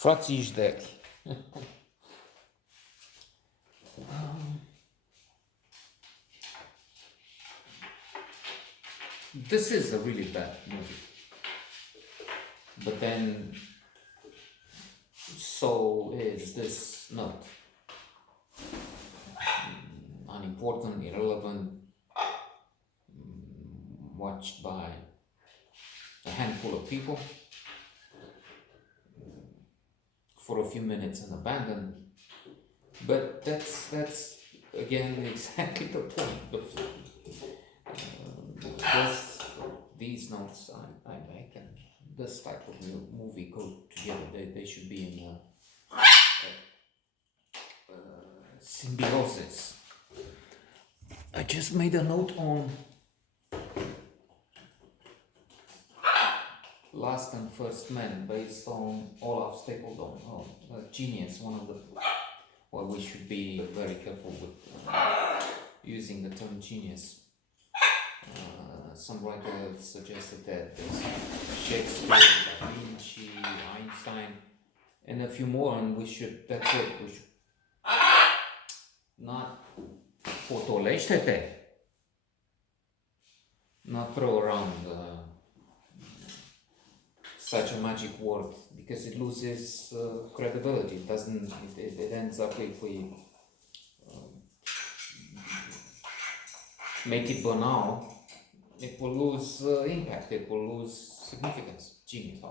Fratii Jderi. This is a really bad movie. But then, so is this not unimportant, irrelevant, watched by a handful of people for a few minutes and abandoned. But that's again exactly the point. These notes I make and this type of movie go together. They should be in symbiosis. I just made a note on Last and First Men based on Olaf Stapledon, genius, one of the. Well, we should be very careful with using the term genius. Some writers suggested that there's Shakespeare, Da Vinci, Einstein, and a few more, and that's it, we should not potolește-te, not throw around such a magic word, because it loses credibility. It ends up, if we make it banal, it will lose impact, it will lose significance. Genius.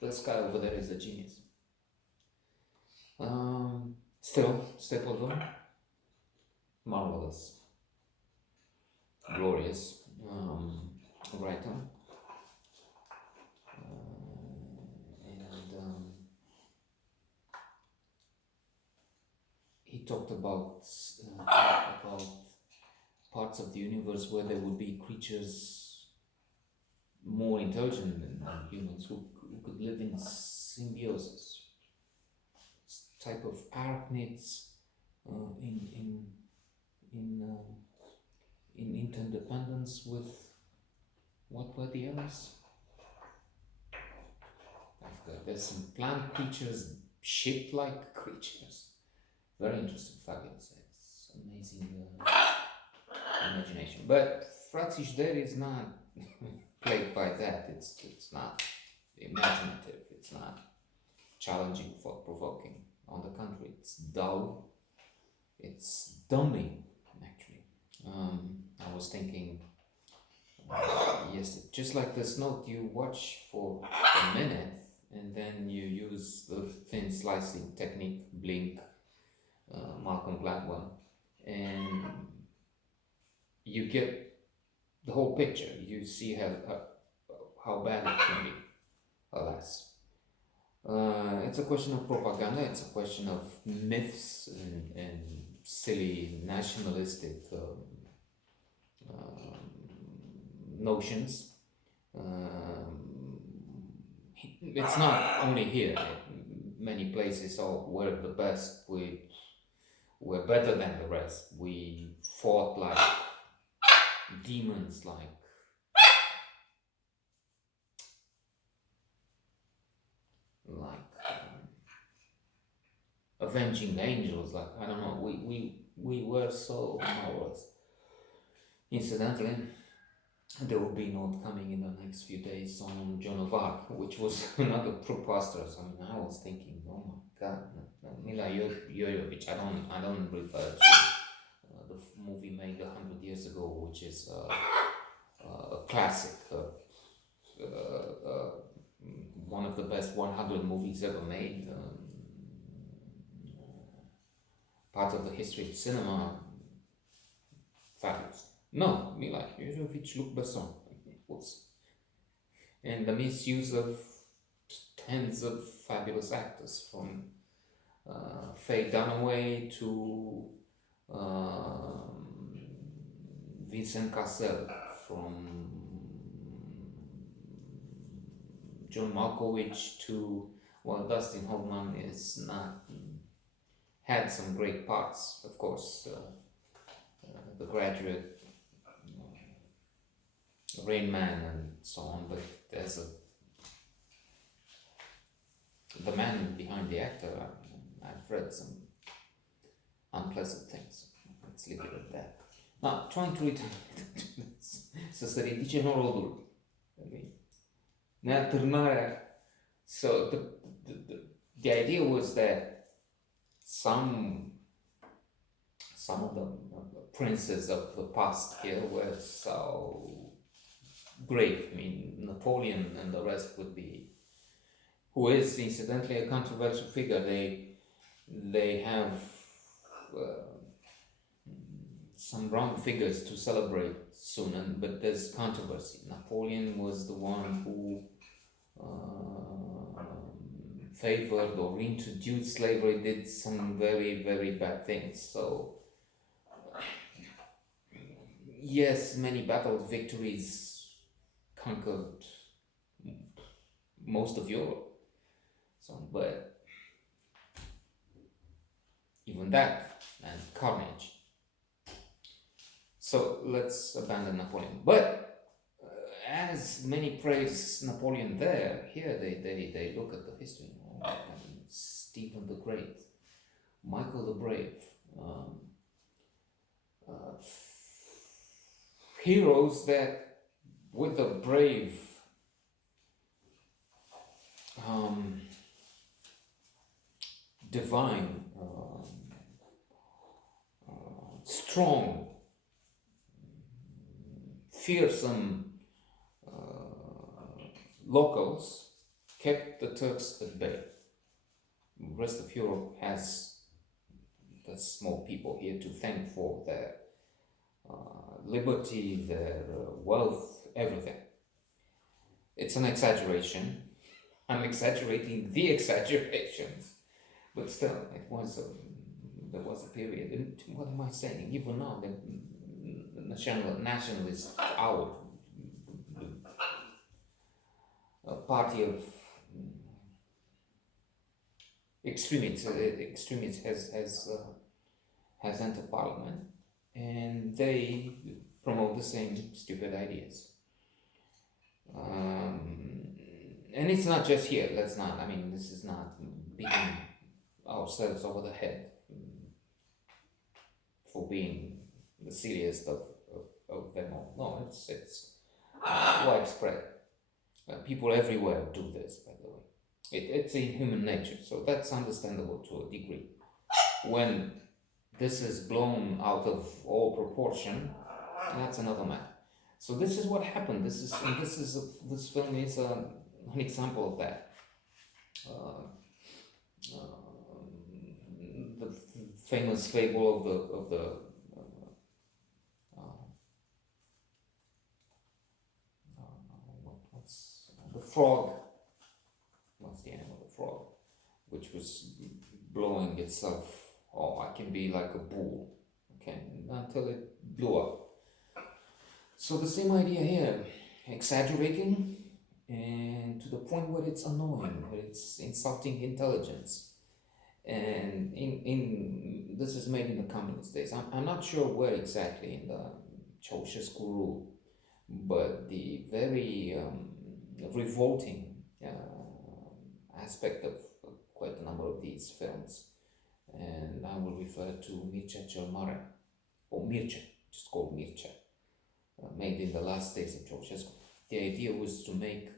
This guy over there is a genius. Still, Stapleton, marvelous, glorious writer. He talked about parts of the universe where there would be creatures more intelligent than humans who could live in symbiosis, type of arachnids in interdependence with what were the others? There's some plant creatures, ship-like creatures. Very interesting, fabulous. It's amazing imagination. But Fratii Jderi is not plagued by that. It's not imaginative. It's not challenging, thought-provoking. On the contrary, it's dull. It's dumbing, actually. I was thinking, yes, just like this note, you watch for a minute and then you use the thin slicing technique, blink, Malcolm Gladwell, and you get the whole picture. You see how bad it can be, alas. It's a question of propaganda, it's a question of myths and silly nationalistic notions. It's not only here. Many places were the best. We're better than the rest. We fought like demons, like avenging angels. Like, I don't know. We were so marvelous. Incidentally, there will be a note coming in the next few days on Joan of Arc, which was another preposterous. I mean, I was thinking, oh my God, Mila Jovovich. I don't refer to the movie made 100 years ago, which is a classic, one of the best 100 movies ever made, part of the history of cinema. Fabulous. No, Mila Jovovich, Luc Besson, and the misuse of tens of fabulous actors, from Faye Dunaway to Vincent Cassel, from John Malkovich to, well, Dustin Hoffman is not, had some great parts, of course, The Graduate, Rain Man, and so on, but the man the actor, I've read some unpleasant things. Let's leave it at that. Now, trying to return să se ridice norodul. Okay. Neatârnarea. So the idea was that some of the princes of the past here were so great. I mean, Napoleon and the rest would be, who is incidentally a controversial figure. They have some wrong figures to celebrate soon, but there's controversy. Napoleon was the one who favored or introduced slavery, did some very, very bad things. So, yes, many battle victories conquered most of Europe. So, but even that and carnage. So let's abandon Napoleon. But as many praise Napoleon there, here they look at the history. Stephen the Great, Michael the Brave, heroes that with a brave, divine, strong, fearsome locals kept the Turks at bay. The rest of Europe has the small people here to thank for their liberty, their wealth, everything. It's an exaggeration. I'm exaggerating the exaggerations, but still, there was a period. And what am I saying? Even now, the nationalist hour, a party of extremists has entered parliament, and they promote the same stupid ideas. And it's not just here. Let's not. I mean, this is not beating ourselves over the head for being the silliest of them all. No, it's widespread. People everywhere do this, by the way. It's in human nature, so that's understandable to a degree. When this is blown out of all proportion, that's another matter. So this is what happened. This film is an example of that. The famous fable of the frog. What's the name of the frog? Which was blowing itself. Oh, I can be like a bull. Okay, until it blew up. So the same idea here, exaggerating, and to the point where it's annoying, where it's insulting intelligence. And in this is made in the communist days. I'm not sure where exactly in the Ceausescu rule, but the very revolting aspect of quite a number of these films, and I will refer to Mircea cel Mare, or Mircea, just called Mircea, made in the last days of Ceausescu. The idea was to make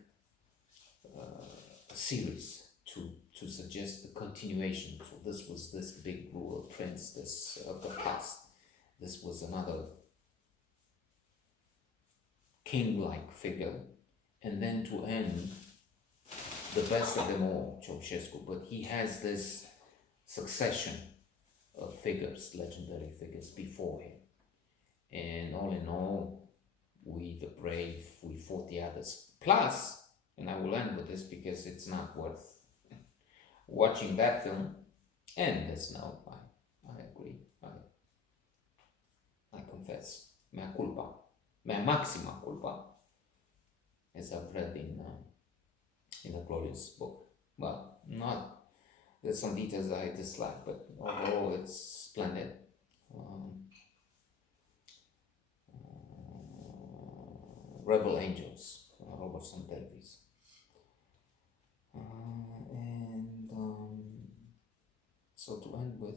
a series to suggest the continuation. So this was this big ruler prince, this of the past. This was another king-like figure, and then to end the best of them all, Ceausescu. But he has this succession of figures, legendary figures before him. And all in all, we the brave, we fought the others. Plus, and I will end with this because it's not worth watching that film. And there's no, I agree. I confess, mea culpa, mea maxima culpa, as I've read in a glorious book. Well, there's some details I dislike, but overall it's splendid. Rebel Angels, Robertson Davies. And So to end with,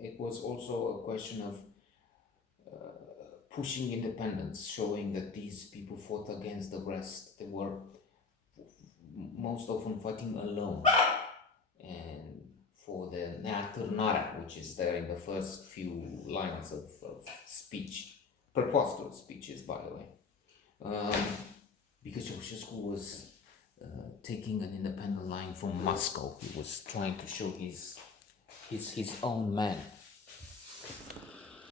it was also a question of pushing independence, showing that these people fought against the rest. They were most often fighting alone. And for the neatârnarea, which is there in the first few lines of speech, preposterous speeches, by the way, because Ceausescu was taking an independent line from Moscow. He was trying to show his own man.